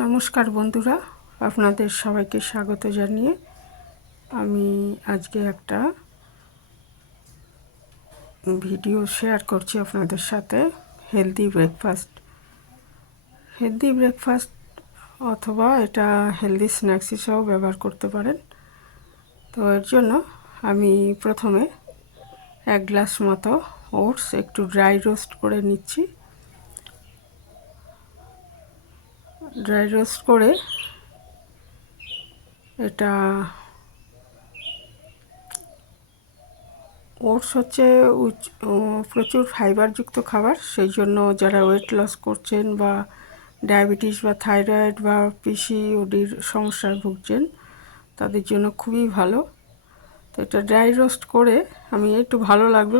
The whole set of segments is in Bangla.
নমস্কার বন্ধুরা, আপনাদের সবাইকে স্বাগত জানিয়ে আমি আজকে একটা ভিডিও শেয়ার করছি আপনাদের সাথে। হেলদি ব্রেকফাস্ট অথবা এটা হেলদি স্ন্যাক্স হিসাবেও ব্যবহার করতে পারেন। তো এর জন্য আমি প্রথমে 1 গ্লাস মতো ওটস একটু ড্রাই রোস্ট করে নিচ্ছি। ড্রাই রোস্ট করে এটা ওটস হচ্ছে প্রচুর ফাইবারযুক্ত খাবার, সেই জন্য যারা ওয়েট লস করছেন বা ডায়াবেটিস বা থাইরয়েড বা পিসিওডির সমস্যায় ভুগছেন তাদের জন্য খুবই ভালো। তো এটা ড্রাই রোস্ট করে আমি একটু ভালো লাগবে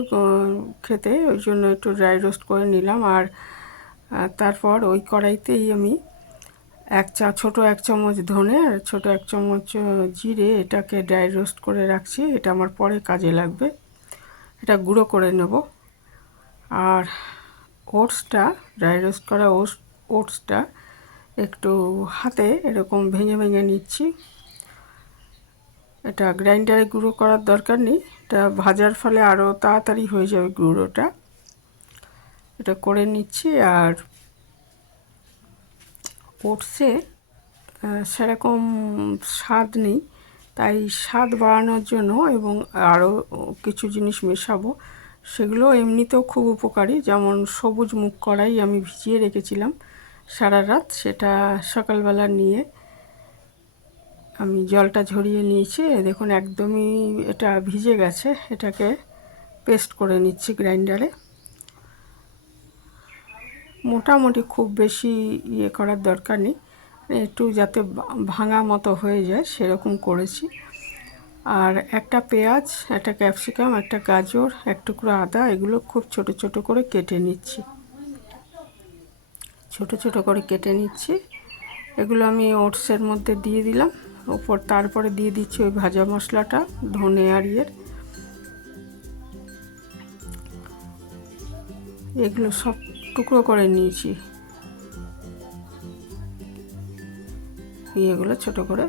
খেতে, ওই জন্য একটু ড্রাই রোস্ট করে নিলাম। আর তারপর ওই কড়াইতেই আমি ছোটো এক চামচ ধনে আর ছোটো 1 চামচ জিরে এটাকে ড্রাই রোস্ট করে রাখছি। এটা আমার পরে কাজে লাগবে, এটা গুঁড়ো করে নেব। আর ওটসটা, ড্রাই রোস্ট করা ওটসটা একটু হাতে এরকম ভেঙে ভেঙে নিচ্ছি। এটা গ্রাইন্ডারে গুঁড়ো করার দরকার নেই, এটা ভাজার ফলে আরও তাড়াতাড়ি হয়ে যাবে গুঁড়োটা। এটা করে নিচ্ছি। আর ওটসে সেরকম স্বাদ নেই, তাই স্বাদ বাড়ানোর জন্য এবং আরও কিছু জিনিস মেশাবো, সেগুলো এমনিতেও খুব উপকারী। যেমন সবুজ মুগ কলাই আমি ভিজিয়ে রেখেছিলাম সারা রাত, সেটা সকালবেলা নিয়ে আমি জলটা ঝরিয়ে নিয়েছি। দেখুন একদমই এটা ভিজে গেছে, এটাকে পেস্ট করে নিচ্ছি গ্রাইন্ডারে। মোটামুটি খুব বেশি করার দরকার নেই, একটু যাতে ভাঙা মতো হয়ে যায় সেরকম করেছি। আর একটা পেঁয়াজ, একটা ক্যাপসিকাম, একটা গাজর, এক টুকরো আদা, এগুলো খুব ছোট ছোট করে কেটে নিচ্ছি। এগুলো আমি ওটসের মধ্যে দিয়ে দিলাম। তারপরে দিয়ে দিচ্ছি ওই ভাজা মশলাটা, ধনে আর এগুলো সব টুকরো করে নিয়েছি, এগুলো ছোট করে।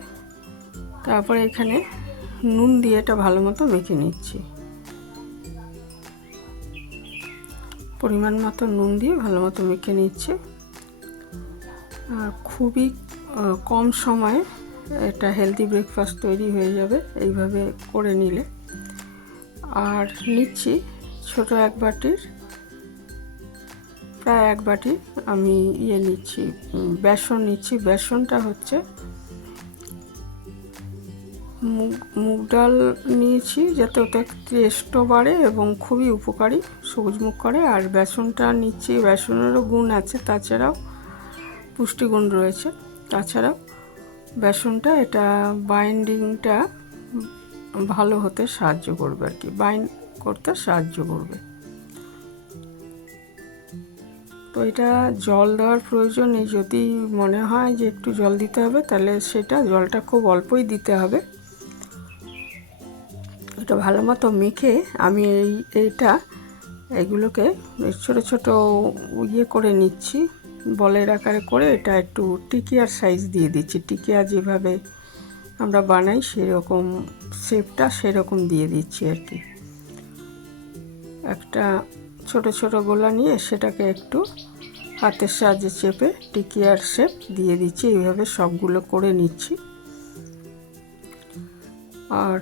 তারপরে এখানে নুন দিয়ে এটা ভালো মতো মেখে নিচ্ছি। পরিমাণ মতো নুন দিয়ে ভালো মতো মেখে নিচ্ছি। আর খুবই কম সময়ে এটা হেলদি ব্রেকফাস্ট তৈরি হয়ে যাবে এইভাবে করে নিলে। আর নিচ্ছি ছোট প্রায় 1 বাটি আমি নিচ্ছি বেসন নিচ্ছি। বেসনটা হচ্ছে মুগ ডাল নিয়েছি, যাতে ওতে টেস্টও বাড়ে এবং খুবই উপকারী, সবুজ মুগ করে। আর বেসনটা নিচ্ছি, বেসনেরও গুণ আছে, তাছাড়াও পুষ্টিগুণ রয়েছে। তাছাড়াও বেসনটা এটা বাইন্ডিংটা ভালো হতে সাহায্য করবে, আর কি বাইন্ড করতে সাহায্য করবে। তো এটা জল দেওয়ার প্রয়োজন নেই, যদি মনে হয় যে একটু জল দিতে হবে তাহলে সেটা জলটা খুব অল্পই দিতে হবে। এটা ভালো মতো মেখে আমি এগুলোকে ছোট ছোট করে নিচ্ছি, বলের আকারে করে। এটা একটু টিকিয়ার সাইজ দিয়ে দিচ্ছি, টিকিয়া যেভাবে আমরা বানাই সেরকম শেপটা সেরকম দিয়ে দিচ্ছি আর কি। একটা ছোট ছোট গোলা নিয়ে সেটাকে একটু হাতের সাহায্যে চেপে টিকিয়ার শেপ দিয়ে দিচ্ছি। এইভাবে সবগুলো করে নিচ্ছি। আর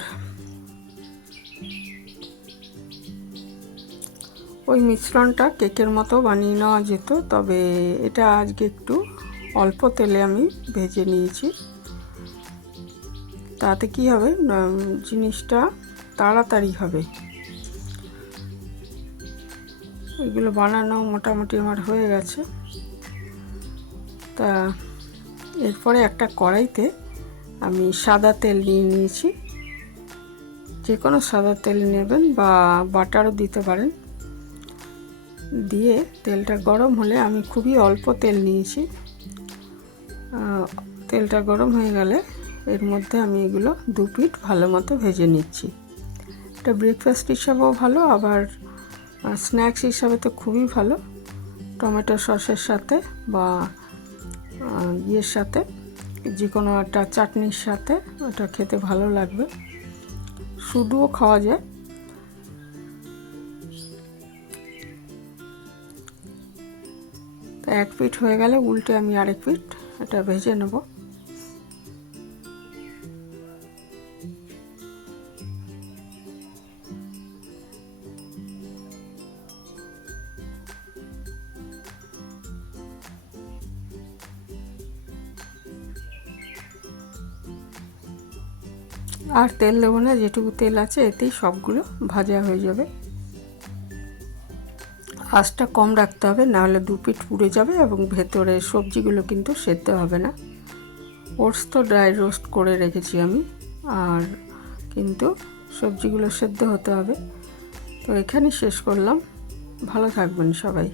ওই মিশ্রণটা কেকের মতো বানিয়ে নেওয়া যেত, তবে এটা আজকে একটু অল্প তেলে আমি ভেজে নিয়েছি। তাতে কি হবে, জিনিসটা তাড়াতাড়ি হবে। এগুলো বানানো মোটামুটি আমার হয়ে গেছে। তা এরপরে একটা কড়াইতে আমি সাদা তেল নিয়ে নিয়েছি, যে কোনো সাদা তেল নেবেন বা বাটারও দিতে পারেন। দিয়ে তেলটা গরম হলে, আমি খুবই অল্প তেল নিয়েছি, তেলটা গরম হয়ে গেলে এর মধ্যে আমি এগুলো 2 পিঠ ভালো মতো ভেজে নিচ্ছি। এটা ব্রেকফাস্ট হিসাবেও ভালো, আবার স্ন্যাক্স হিসাবে তো খুবই ভালো। টমেটো সসের সাথে বা ইয়ের সাথে, যে কোনো একটা চাটনির সাথে ওটা খেতে ভালো লাগবে। শুধুও খাওয়া যায়। তো এক পিঠ হয়ে গেলে উল্টে আমি আরেক পিঠ এটা ভেজে নেব। আর তেল দেবো না, যেটুকু তেল আছে এতেই সবগুলো ভাজা হয়ে যাবে। আঁচটা কম রাখতে হবে, নাহলে দু পিঠ পুড়ে যাবে এবং ভেতরে সবজিগুলো কিন্তু সেদ্ধ হবে না। ওটস তো ড্রাই রোস্ট করে রেখেছি আমি, আর কিন্তু সবজিগুলো সেদ্ধ হতে হবে। তো এখানেই শেষ করলাম। ভালো থাকবেন সবাই।